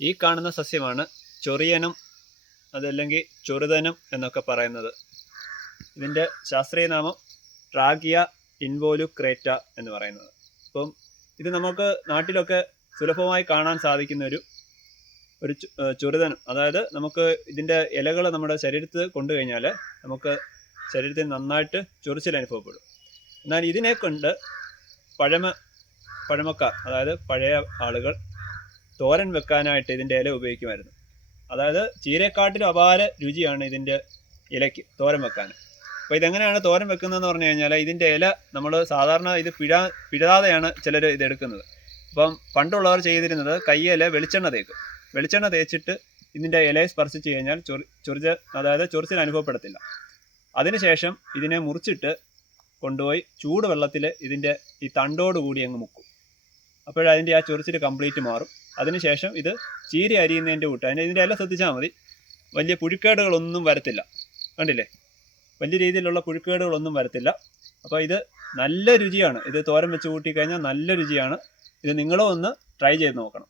ഈ കാണുന്ന സസ്യമാണ് ചൊറിയനും അതല്ലെങ്കിൽ ചൊറുതനും എന്നൊക്കെ പറയുന്നത്. ഇതിൻ്റെ ശാസ്ത്രീയ നാമം ട്രാഗിയ ഇൻവോലുക്രേറ്റ എന്ന് പറയുന്നത്. അപ്പം ഇത് നമുക്ക് നാട്ടിലൊക്കെ സുലഭമായി കാണാൻ സാധിക്കുന്ന ഒരു ചൊറുതനും. അതായത് നമുക്ക് ഇതിൻ്റെ ഇലകൾ നമ്മുടെ ശരീരത്തിൽ കൊണ്ടു കഴിഞ്ഞാൽ നമുക്ക് ശരീരത്തിൽ നന്നായിട്ട് ചൊറിച്ചിൽ അനുഭവപ്പെടും. എന്നാൽ ഇതിനെ കൊണ്ട് പഴമക്കാർ, അതായത് പഴയ ആളുകൾ തോരൻ വെക്കാനായിട്ട് ഇതിൻ്റെ ഇല ഉപയോഗിക്കുമായിരുന്നു. അതായത് ചീരക്കാട്ടിലും അപാര രുചിയാണ് ഇതിൻ്റെ ഇലയ്ക്ക് തോരൻ വെക്കാൻ. അപ്പോൾ ഇതെങ്ങനെയാണ് തോരൻ വെക്കുന്നതെന്ന് പറഞ്ഞു കഴിഞ്ഞാൽ, ഇതിൻ്റെ ഇല നമ്മൾ സാധാരണ ഇത് പിഴാതെയാണ് ചിലർ ഇതെടുക്കുന്നത്. അപ്പം പണ്ടുള്ളവർ ചെയ്തിരുന്നത് കയ്യില വെളിച്ചെണ്ണ തേച്ചിട്ട് ഇതിൻ്റെ ഇലയെ സ്പർശിച്ച് കഴിഞ്ഞാൽ ചൊറിച്ചിൽ അനുഭവപ്പെടത്തില്ല. അതിനുശേഷം ഇതിനെ മുറിച്ചിട്ട് കൊണ്ടുപോയി ചൂടുവെള്ളത്തിൽ ഇതിൻ്റെ ഈ തണ്ടോട് കൂടി അങ്ങ് മുക്കും. അപ്പോഴതിൻ്റെ ആ ചൊറിച്ചിൽ കംപ്ലീറ്റ് മാറും. അതിനുശേഷം ഇത് ചീര അരിയുന്നതിൻ്റെ കൂട്ട് ഇതിൻ്റെ ഇല ശ്രദ്ധിച്ചാൽ മതി, വലിയ പുഴുക്കേടുകളൊന്നും വരത്തില്ല. കണ്ടില്ലേ, വലിയ രീതിയിലുള്ള പുഴുക്കേടുകളൊന്നും വരത്തില്ല. അപ്പോൾ ഇത് നല്ല രുചിയാണ്. ഇത് തോരൻ വെച്ച് കൂട്ടിക്കഴിഞ്ഞാൽ നല്ല രുചിയാണ്. ഇത് നിങ്ങളും ഒന്ന് ട്രൈ ചെയ്ത് നോക്കണം.